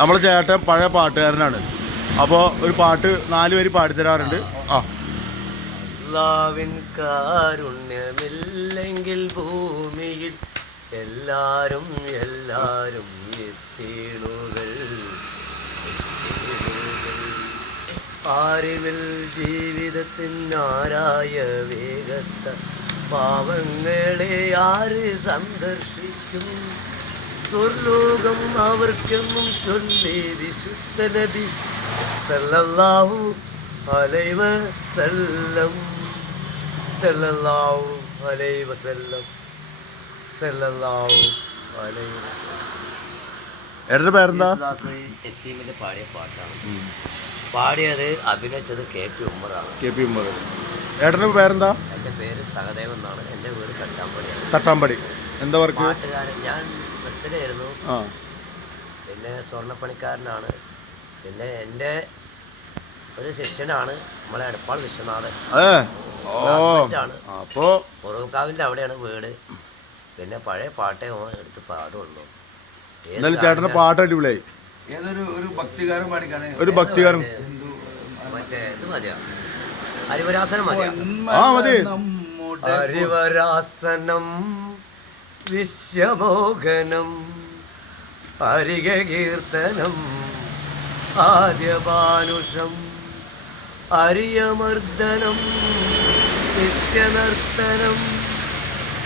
നമ്മളെ ചേട്ടൻ പഴയ പാട്ടുകാരനാണ്. അപ്പോൾ ഒരു പാട്ട് 4 വരി പാടിത്തരാറുണ്ട്. അല്ലാഹുവിൻ കാരുണ്യമില്ലെങ്കിൽ ഭൂമിയിൽ എല്ലാരും എത്തീണുകൾ. അറിവിൽ ജീവിതത്തിനാരായ വേഗത്ത പാവങ്ങളെ ആര് സന്ദർശിക്കും? സ്വർലോകം അവർക്കെന്നും ചൊല്ലി വിശുദ്ധ നബി സല്ലല്ലാഹു അലൈഹി വസല്ലം സല്ലല്ലാഹു അലൈഹി വസല്ലം സല്ലല്ലാഹു അലൈഹി വസല്ലം. ഏട്ടൻ്റെ പേരെന്താ? എത്തീമിൻ്റെ പാടിയ പാട്ടാണ്. പാടിയത് അഭിനയിച്ചത് KP ഉമ്മറാണ്. KP ഉമ്മർ. ഏട്ടൻ്റെ പേരെന്താ? എൻ്റെ പേര് സഹദേവൻ എന്നാണ്. എൻ്റെ വീട് തട്ടാമ്പടിയാണ്. തട്ടാമ്പടി. എന്താ വർക്ക്? പാട്ടുകാരൻ. ഞാൻ ബസ്സിലായിരുന്നു. പിന്നെ സ്വർണ്ണപ്പണിക്കാരനാണ്. പിന്നെ എൻ്റെ ഒരു ശിഷ്യനാണ് നമ്മളെ എടപ്പാൾ വിശ്വനാഥൻ. അപ്പോൾ ഉറവക്കാവിൻ്റെ അവിടെയാണ് വീട്. പിന്നെ പഴയ പാട്ടേ എടുത്ത് പാടുള്ളൂ. ചേട്ടൻ്റെ പാട്ട് അടിപൊളിയായി. ഒരു ഭക്തികാരൻ മറ്റേ ഇത് മതിയാ, ഹരിവരാസനം മതിയാ. മതി. ഹരിവരാസനം വിശ്വമോഹനം ഹരികീർത്തനം ആദ്യപാനുഷം ഹരിയമർദ്ദനം നിത്യനർത്തനം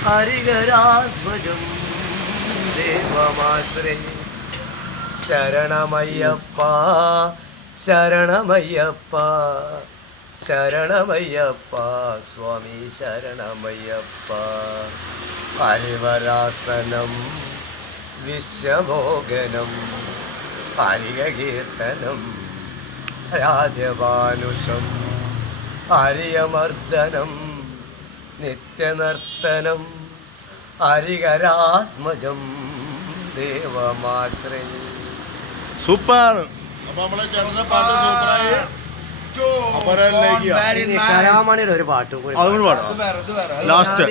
ഹരികരാസ്വജം ദേവമാശ്രയം. ശരണമയ്യപ്പ ശരണമയ്യപ്പ ശരണമയ്യപ്പ സ്വാമി ശരണമയ്യപ്പ. ഹരിവരാസനം വിശ്വമോഹനം ഹരികീർത്തനം രാജഭാനുഷം ഹരിയമർദ്ദനം നിത്യനർത്തനം ഹരികരാസ്മജം ദേവമാശ്രയം. സൂപ്പർ. അപ്പൊ നമ്മളെ ചേട്ടന്റെ പാട്ട് സൂപ്പറായി. കലാമണിയുടെ ഒരു പാട്ടും കൂടി അതുകൊണ്ട് പാടാം ലാസ്റ്റ്.